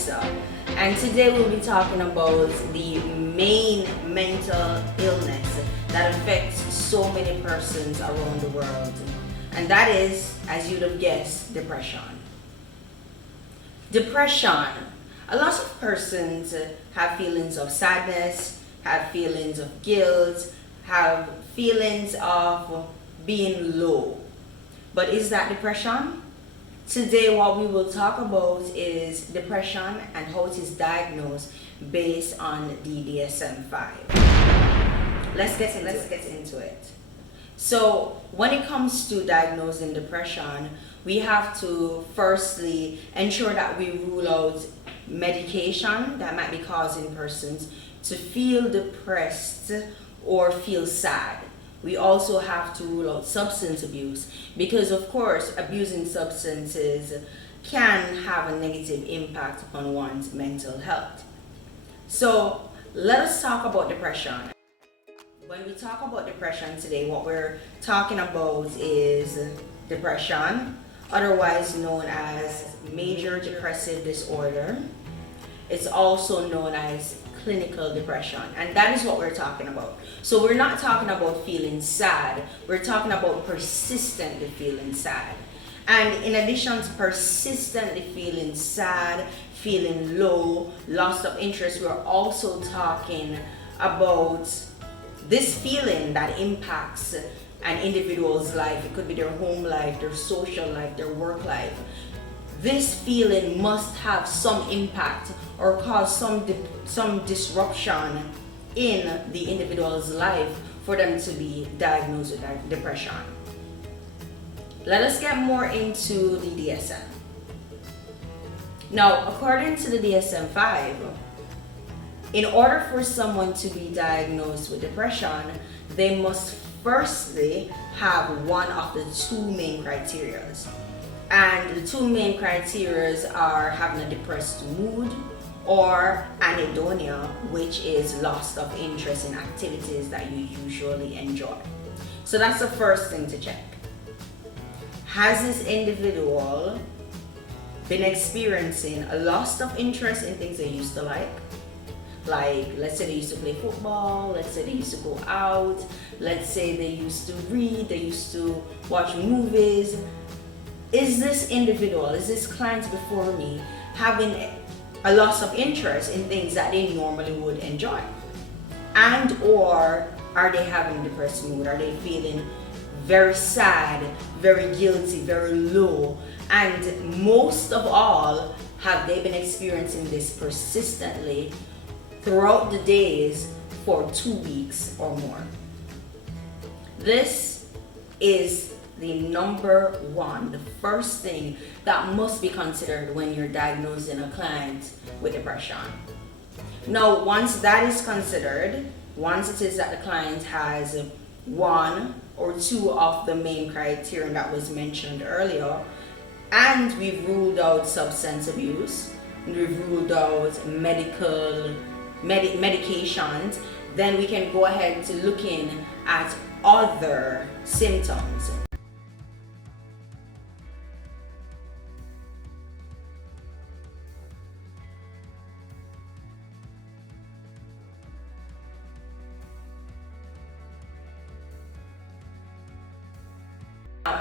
Lisa, and today we'll be talking about the main mental illness that affects so many persons around the world, and that is, as you'd have guessed, depression. Depression. A lot of persons have feelings of sadness, have feelings of guilt, have feelings of being low. But is that depression? Today what we will talk about is depression and how it is diagnosed based on the DSM-5. Let's get into it. So when it comes to diagnosing depression, we have to firstly ensure that we rule out medication that might be causing persons to feel depressed or feel sad. We also have to rule out substance abuse because, of course, abusing substances can have a negative impact upon one's mental health. So let us talk about depression. When we talk about depression today, what we're talking about is depression, otherwise known as major depressive disorder. It's also known as clinical depression, and that is what we're talking about. So we're not talking about feeling sad, we're talking about persistently feeling sad. And in addition to persistently feeling sad, feeling low, loss of interest, we're also talking about this feeling that impacts an individual's life. It could be their home life, their social life, their work life. This feeling must have some impact or cause some disruption in the individual's life for them to be diagnosed with depression. Let us get more into the DSM. Now, according to the DSM-5, in order for someone to be diagnosed with depression, they must firstly have one of the two main criteria. And the two main criteria are having a depressed mood or anhedonia, which is loss of interest in activities that you usually enjoy. So that's the first thing to check. Has this individual been experiencing a loss of interest in things they used to like? Like, let's say they used to play football, let's say they used to go out, let's say they used to read, they used to watch movies. Is this individual, is this client before me having a loss of interest in things that they normally would enjoy? And or are they having a depressed mood? Are they feeling very sad, very guilty, very low? And most of all, have they been experiencing this persistently throughout the days for 2 weeks or more? This is the number one, the first thing that must be considered when you're diagnosing a client with depression. Now, once that is considered, once it is that the client has one or two of the main criteria that was mentioned earlier, and we've ruled out substance abuse, and we've ruled out medications, then we can go ahead to looking at other symptoms.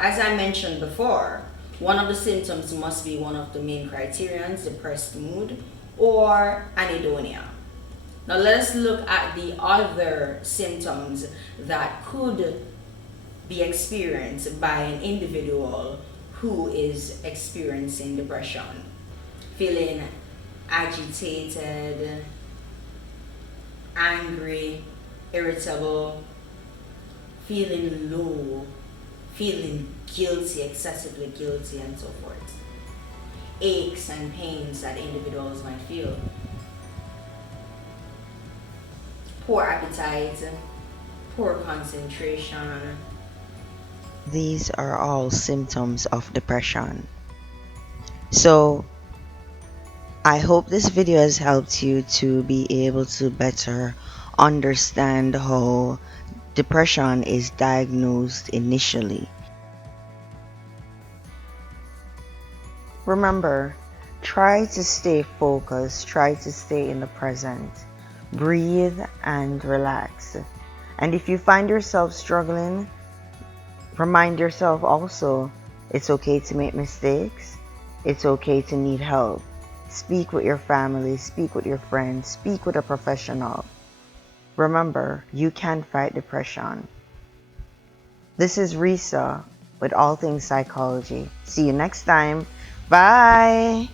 As I mentioned before, one of the symptoms must be one of the main criterions, depressed mood or anhedonia. Now let us look at the other symptoms that could be experienced by an individual who is experiencing depression. Feeling agitated, angry, irritable, feeling low, feeling guilty, excessively guilty, and so forth. Aches and pains that individuals might feel. Poor appetite, poor concentration. These are all symptoms of depression. So, I hope this video has helped you to be able to better understand how depression is diagnosed initially. Remember, Try to stay focused, try to stay in the present. Breathe and relax. And if you find yourself struggling, remind yourself also it's okay to make mistakes, it's okay to need help. Speak with your family, speak with your friends, speak with a professional. Remember, you can fight depression. This is Risa with All Things Psychology. See you next time. Bye!